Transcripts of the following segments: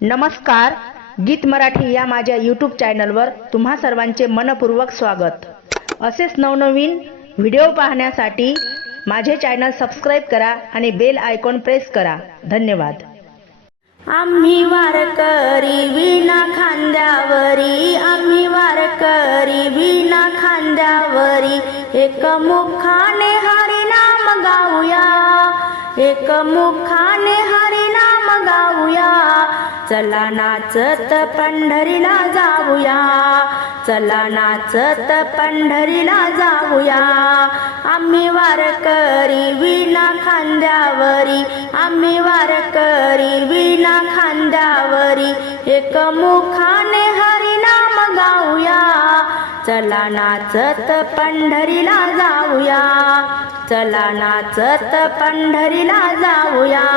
नमस्कार गीत मराठी या माझ्या यूट्यूब चॅनलवर तुम्हा सर्वांचे मनपूर्वक स्वागत. असेच नवनवीन व्हिडिओ पाहण्यासाठी माझे चॅनल सबस्क्राईब करा आणि बेल आयकॉन प्रेस करा. धन्यवाद. आम्ही वारकरी विना खांद्यावरी आम्ही वारकरी विना खांद्यावरी. एक मुखाने हरिनाम गाऊया एक मुखाने गाऊया चला नाचत पंढरीला जाऊया. चला नाचत पंढरीला जाऊया. आम्ही वारकरी विना खांद्यावरी. आम्ही वारकरी विना खांद्यावरी. एक मुखाने हरिनाम गाऊया. चला नाचत पंढरीला जाऊया. चला नाचत पंढरीला जाऊया.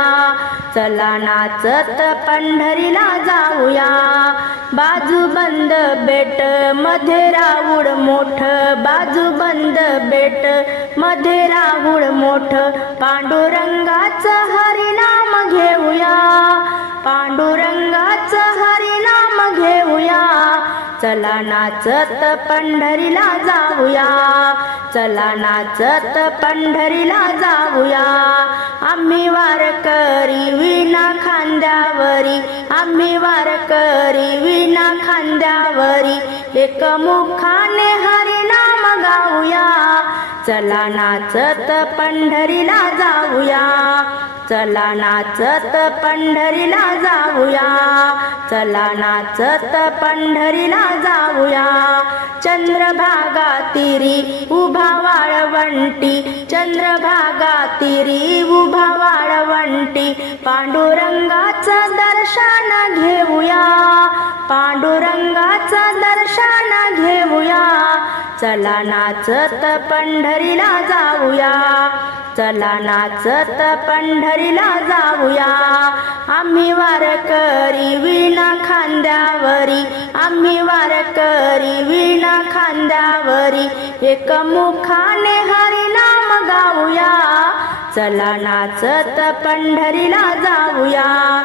चला नाचत पंढरीला जाऊया. बाजू बंद बेटमध्ये राऊड मोठ. बाजू बंद बेटमध्ये राऊड मोठ. पांडुरंगाचं हरिण चला नाचत पंढरीला जाऊया. चला नाचत पंढरीला जाऊया. आम्ही वारकरी विना खांद्यावरी. आम्ही वारकरी विना खांद्यावरी. एक मुखाने हरी चला नाचत पंढरीला जाऊया. चला नाचत पंढरीला जाऊया. चला नाचत पंढरीला जाऊया. चंद्रभागा तिरी उभा वाळवंटी. चंद्रभागा तिरी उभा वाळवंटी. पांडुरंगाचं दर्शन घेऊया. चला नाचत पंढरीला जाऊया. चला नाचत पंढरीला जाऊया. आम्ही वारकरी विणा खांद्यावरी. आम्ही वारकरी विणा खांद्यावरी. एक मुखाने हरिनाम गाऊया. चला नाचत पंढरीला जाऊया.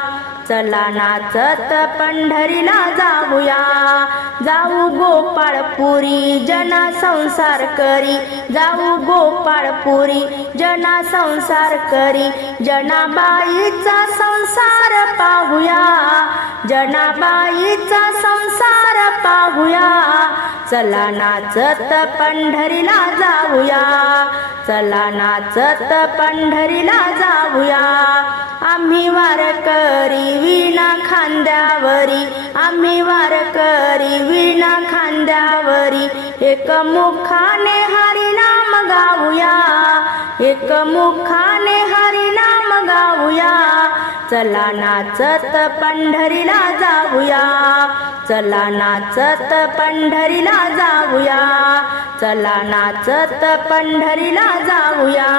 चला नाचत पंढरीला जाऊया. जाऊ गोपाळपुरी जना संसार करी. जाऊ गोपाळपुरी जना संसार करी. जनाबाईचा संसार पाहूया. जनाबाईचा संसार पाहूया. चला नाचत पंढरीला जाऊया. चला नाचत पंढरीला जाऊया. आम्ही वारकरी विना खांद्यावरी. आम्ही वारकरी विना खांद्यावरी. एक मुखाने हरिनाम गाऊया. एक मुखाने हरिनाम गाऊया. चला नाचत पंढरीला जाऊया. चला नाचत पंढरीला जाऊया. चला नाचत पंढरीला जाऊया.